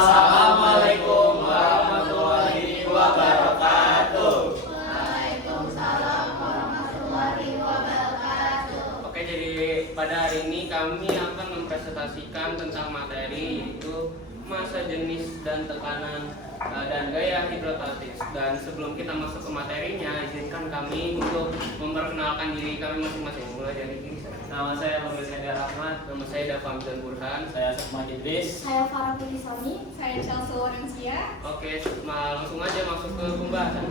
Assalamualaikum warahmatullahi wabarakatuh. Waalaikumsalam warahmatullahi wabarakatuh. Oke, jadi pada hari ini kami akan mempresentasikan tentang materi yaitu massa jenis dan tekanan dan gaya hidrostatis. Dan sebelum kita masuk ke materinya, izinkan kami untuk memperkenalkan diri kami masing-masing. Mulai dari diri saya. Nama saya Muhammad Hendar Ahmad. Nama saya Dafam dan Burhan. Saya Sukma Idris. Saya Farah Pilisani. Saya Chelsea Lorencia. Oke, langsung aja masuk ke pembahasan.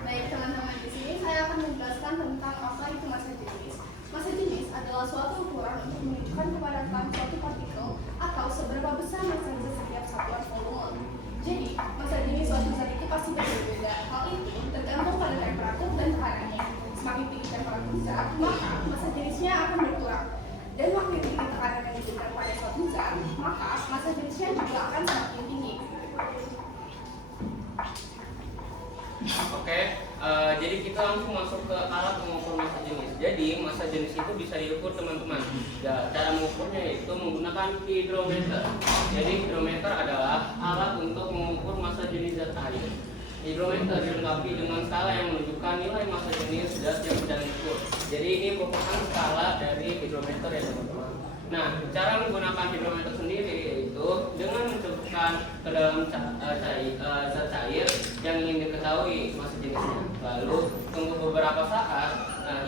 Baik teman-teman, di sini saya akan menjelaskan tentang apa itu massa jenis. Massa jenis adalah suatu ukuran untuk menunjukkan kepadatan suatu partikel atau seberapa besar massa setiap satuan volume. Jadi, massa jenis suatu zat itu pasti berbeda. Hal itu tergantung pada temperatur dan tekanannya. Semakin tinggi temperatur zat, maka massa jenisnya akan berkurang. Dan makin tinggi tekanan yang diberikan pada suatu zat, maka massa jenisnya juga akan semakin tinggi. Oke, jadi kita langsung masuk ke alat mengukur massa jenis. Jadi massa jenis itu bisa diukur teman-teman. Ya, cara mengukurnya itu menggunakan hidrometer. Jadi hidrometer adalah alat untuk mengukur massa jenis zat air. Hidrometer dilengkapi dengan skala yang menunjukkan nilai massa jenis zat yang sedang diukur. Jadi ini merupakan skala dari hidrometer ya teman-teman. Nah, cara menggunakan hidrometer sendiri yaitu dengan mencelupkan ke dalam zat cair yang ingin diketahui massa jenisnya. Lalu tunggu beberapa saat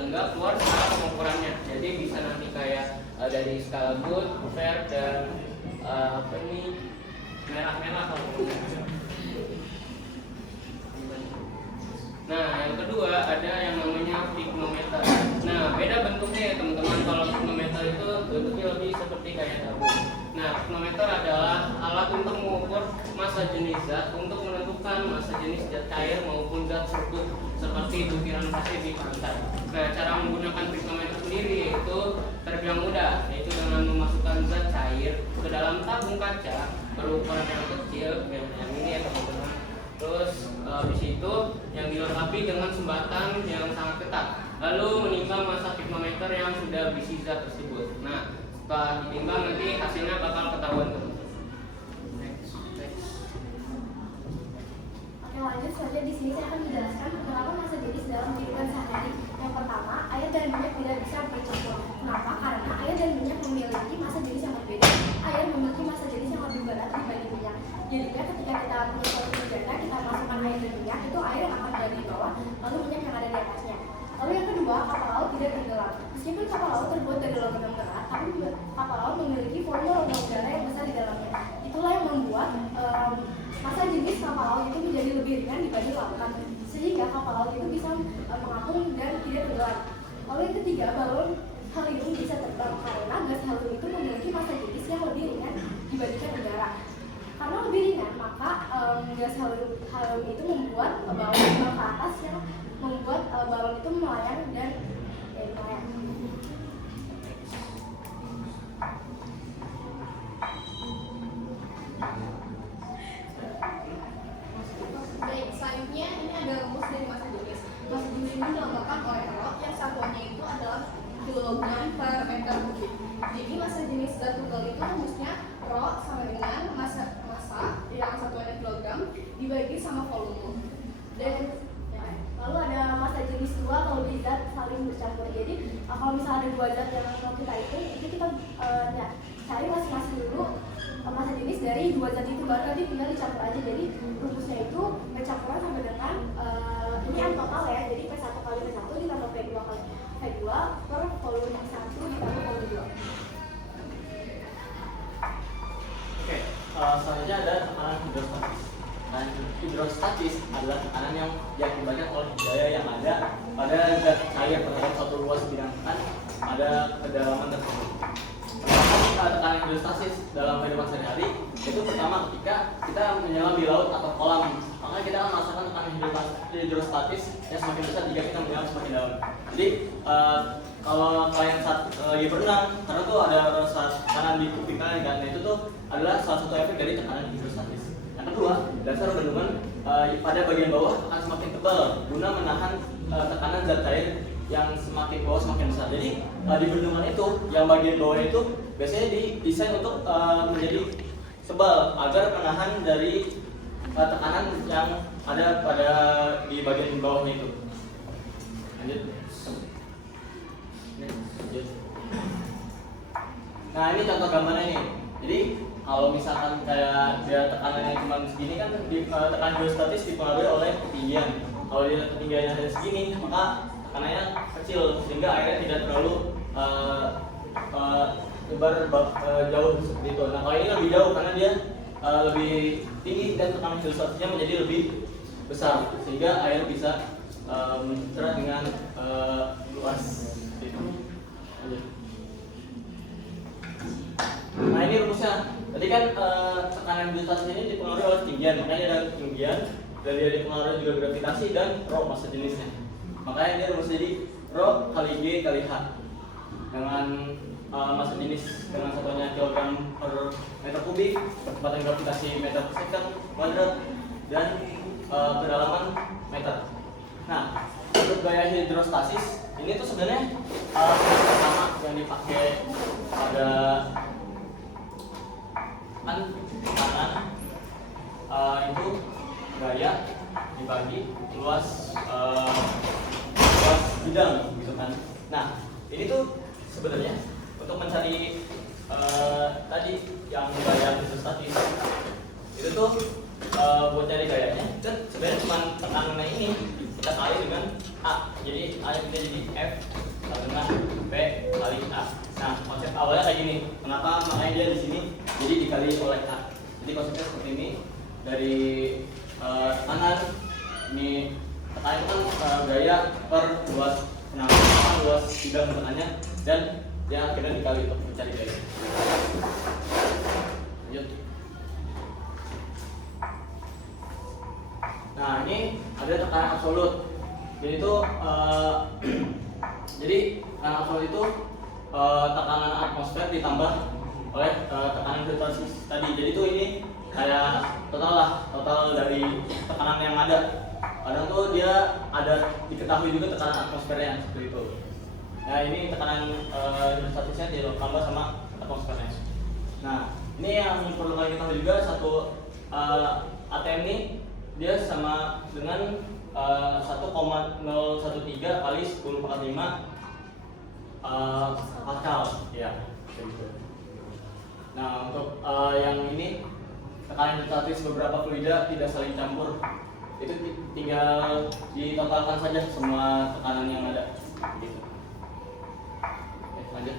hingga keluar skala pengukurannya. Jadi bisa nanti kayak dari skala good, fair, dan apa ini merah-merah kalau Nah, yang kedua ada yang namanya pignometer. Nah, beda bentuknya ya teman-teman. Kalau pignometer itu bentuknya lebih seperti kayak tabung. Nah, pignometer adalah alat untuk mengukur massa jenis zat untuk menentukan massa jenis zat cair maupun zat serbuk seperti butiran pasir di pantai. Nah, cara menggunakan pignometer sendiri yaitu terbilang mudah, yaitu dengan memasukkan zat cair ke dalam tabung kaca berukuran yang kecil, yang ini ya teman-teman. Terus habis itu yang dilengkapi dengan sumbatan yang sangat ketat. Lalu menimbang massa pignometer yang sudah berisi zat tersebut. Nah, setelah ditimbang nanti hasilnya bakal ketahuan teman-teman. Oke, lanjut saja. Di sini saya akan menjelaskan kenapa massa jenis dalam kehidupan sehari-hari. Yang pertama, air dan minyak tidak bisa bercampur. Kenapa? Karena air dan minyak memiliki massa jenis yang berbeda. Air memiliki massa jenis yang lebih berat dibanding minyak. Jadinya ketika kita punya suatu bejana, kita masukkan air dan minyak, itu air yang akan berada di bawah, lalu minyak yang ada di atasnya. Lalu yang kedua, kapal laut tidak tenggelam. Meskipun kapal laut terbuat dari logam berat, tapi kapal laut memiliki volume logam udara yang besar di dalamnya. Itulah yang membuat massa jenis kapal laut itu menjadi lebih ringan dibanding lautan, sehingga kapal laut itu bisa mengapung dan tidak tenggelam. Lalu yang ketiga, balon helium bisa terbang karena gas helium itu memiliki massa jenis yang lebih ringan dibandingkan udara. Karena lebih ringan, maka gas helium itu membuat balon terbang ke atas yang membuat balon itu melayang dan melayang. Baik, selanjutnya ini ada rumus dari massa jenis. Massa jenis ini dilengkapi oleh rho yang satuannya itu adalah kilogram per meter kubik. Jadi massa jenis zat tunggal itu rumusnya rho sama dengan massa yang satuannya kilogram dibagi sama volume. Dan Lalu ada massa jenis dua kalau di zat saling bercampur. Jadi kalau misalnya ada dua zat yang mau kita hitung, itu kita cari masing-masing dulu massa jenis dari dua zat itu, baru nanti tinggal dicampur aja. Jadi rumusnya itu pencampuran sama dengan ini N total ya. Jadi P1 kali P1 ditambah P2 kali P2 per volume 1 ditambah volume 2. Oke, selanjutnya ada tekanan hidrostatis. Dan hidrostatis adalah tekanan yang diakibatkan oleh gaya yang ada pada zat cair terhadap suatu ruas bidang tekan pada kedalaman tersebut. Tekanan hidrostatis dalam kehidupan sehari-hari itu pertama ketika kita menyelam di laut atau kolam, maka kita akan merasakan tekanan hidrostatis yang semakin besar jika kita menyelam semakin dalam. Jadi kalau kalian saat lagi berenang, karena tuh ada rasa tekanan di kuping kalian kan, itu tuh adalah salah satu efek dari tekanan hidrostatis. Yang kedua, dasar bendungan pada bagian bawah akan semakin tebal guna menahan tekanan zat cair yang semakin bawah semakin besar. Jadi di bendungan itu yang bagian bawah itu biasanya didesain untuk menjadi tebal agar menahan dari tekanan yang ada pada di bagian bawahnya itu. Lanjut. Lanjut. Nah ini contoh gambarnya nih. Jadi kalau misalkan kayak dia tekanannya cuma segini kan tekanan hidrostatis dipengaruhi oleh ketinggian. Kalau dia ketinggiannya ada segini maka tekanannya kecil sehingga airnya tidak terlalu lebar jauh seperti itu. Nah kalau ini lebih jauh karena dia lebih tinggi dan tekanan hidrostatisnya menjadi lebih besar sehingga air bisa mencerah dengan luas. Nah ini rumusnya. Tadi kan tekanan hidrostatis ini dipengaruhi oleh ketinggian, makanya ada ketinggian dan dia dipengaruhi juga gravitasi dan rho massa jenisnya. Makanya dia rumus jadi rho kali G kali H dengan massa jenis dengan satuannya kilogram per meter kubik, kecepatan gravitasi meter per second kuadrat dan kedalaman meter. Nah untuk gaya hidrostasis ini tuh sebenarnya sama yang dipakai pada kan tekanan itu gaya dibagi luas bidang gitu kan. Nah ini tuh sebenarnya untuk mencari tadi yang gaya hidrostatis itu tuh buat cari gayanya kan sebenarnya cuma tekanannya ini kita kali dengan A, jadi A kita jadi F dengan B kali A. Nah konsep awalnya kayak gini, kenapa makanya dia di sini jadi dikali oleh A. Jadi konsepnya seperti ini, dari tekanan ini tekanan itu kan gaya per luas penambahan luas bidang tekanannya dan dia akhirnya dikali untuk mencari gaya. Lanjut. Nah ini ada tekanan absolut. Jadi itu jadi tekanan absolut itu tekanan atmosfer ditambah oleh tekanan hidrostatis tadi. Jadi itu ini kayak total dari tekanan yang ada. Kadang tuh dia ada diketahui juga tekanan atmosfernya seperti itu. Nah ini tekanan hidrostatisnya ditambah sama atmosfernya. Nah ini yang perlu kalian ketahui juga, satu ATM ini dia sama dengan 1,013 kali 10 pangkat 5 Pascal ya. Nah untuk yang ini tekanan hidrostatis beberapa fluida tidak saling campur, itu tinggal ditotalkan saja semua tekanan yang ada gitu. Oke, lanjut.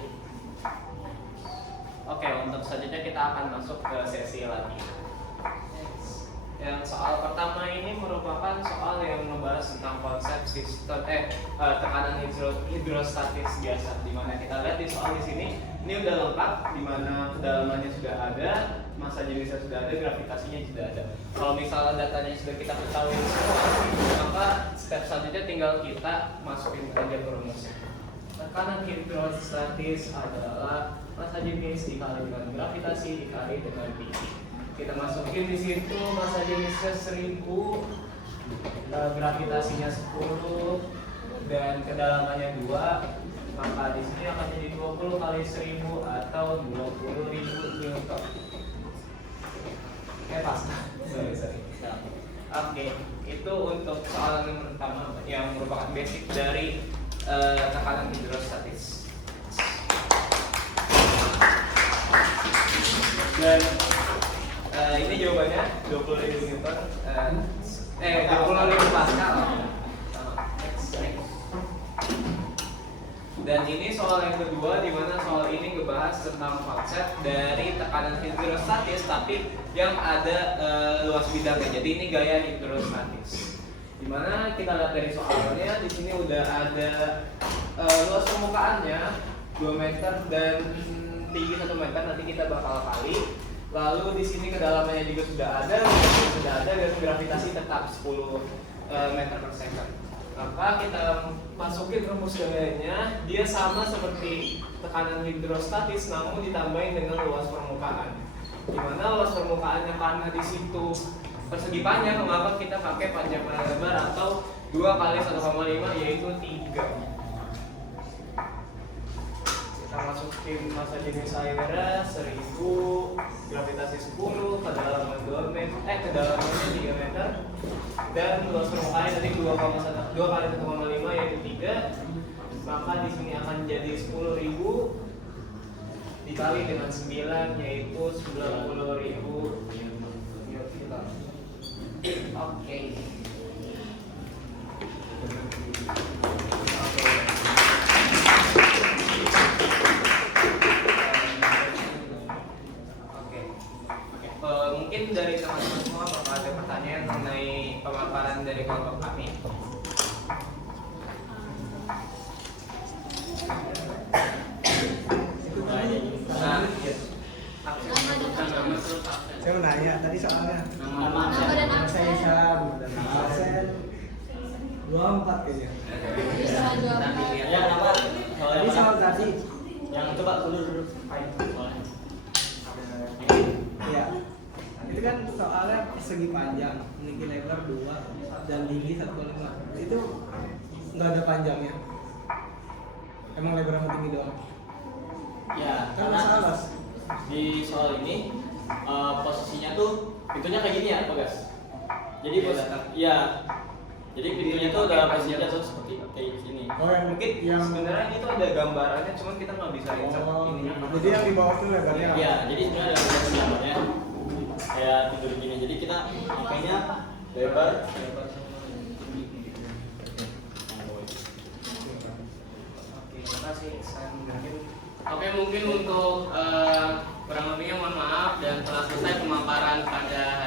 Oke, untuk selanjutnya kita akan masuk ke sesi lagi. Yang soal pertama ini merupakan soal yang membahas tentang konsep sistem tekanan hidrostatis biasa. Dimana kita lihat di soal di sini ini udah lengkap, dimana kedalamannya sudah ada, massa jenisnya sudah ada, gravitasinya sudah ada. Kalau misalnya datanya sudah kita ketahui semua, maka step selanjutnya tinggal kita masukin aja ke rumusnya. Tekanan hidrostatis adalah massa jenis dikali dengan gravitasi dikali dengan tinggi. Kita masukin di situ massa jenisnya 1000, gravitasinya 10 dan kedalamannya 2, maka di sini akan jadi 20 kali 1000 atau 20.000 Newton. Pas. Sorry. Oke, itu untuk soal yang pertama yang merupakan basic dari tekanan hidrostatis. Dan ini jawabannya 20.000 Newton, 20.000 Pascal. Dan ini soal yang kedua, di mana soal ini ngebahas tentang konsep dari tekanan hidrostatis, tapi yang ada luas bidangnya. Jadi ini gaya hidrostatis. Dimana kita lihat dari soalnya, di sini udah ada luas permukaannya 2 meter dan tinggi 1 meter. Nanti kita bakal kali. Lalu di sini kedalamannya juga sudah ada dan gravitasi tetap 10 meter per second. Maka kita masukin rumus gayanya, dia sama seperti tekanan hidrostatis namun ditambahin dengan luas permukaan. Dimana luas permukaannya karena di situ persegi panjang, maka kita pakai panjang lebar atau 2 kali 1,5 yaitu 3. Kita masukin massa jenis airnya 1000 gravitasi 10, kedalaman 2 meter, kedalamannya 3 meter, dan luas permukaan tadi 2 kali 1,5 yaitu 3, maka di sini akan jadi 10.000 dikali dengan 9 yaitu 90.000 Newton. Oke. Mungkin dari teman-teman semua bakal ada pertanyaan mengenai pemaparan dari kelompok kami. Nah, nama terus absen. Saya mau nanya tadi soalnya Nama dan nama absen. saya Syam dan nama absen 24 kayaknya. Nanti lihat. Ya, nama Tadi soal tadi yang coba dulu. Soalnya. ya itu kan soalnya segi panjang, memiliki lebar 2 dan tinggi 1,5. Itu nggak ada panjangnya. Emang lebar sama tinggi doang. Ya, Kan karena salah. di soal ini posisinya tuh pintunya kayak gini ya, Pak Gas. Jadi ya, jadi pintunya tuh udah posisinya tuh seperti kayak gini. Oh yang Mungkin yang sebenarnya itu ada gambarannya, cuman kita nggak bisa insert ininya. jadi yang di bawah itu lebarnya. Iya, jadi sebenarnya ada gambarnya kayak pintu gini. Jadi kita makanya lebar. Oke, terima kasih. Mungkin Oke, mungkin untuk kurang lebihnya mohon maaf dan telah selesai pemaparan pada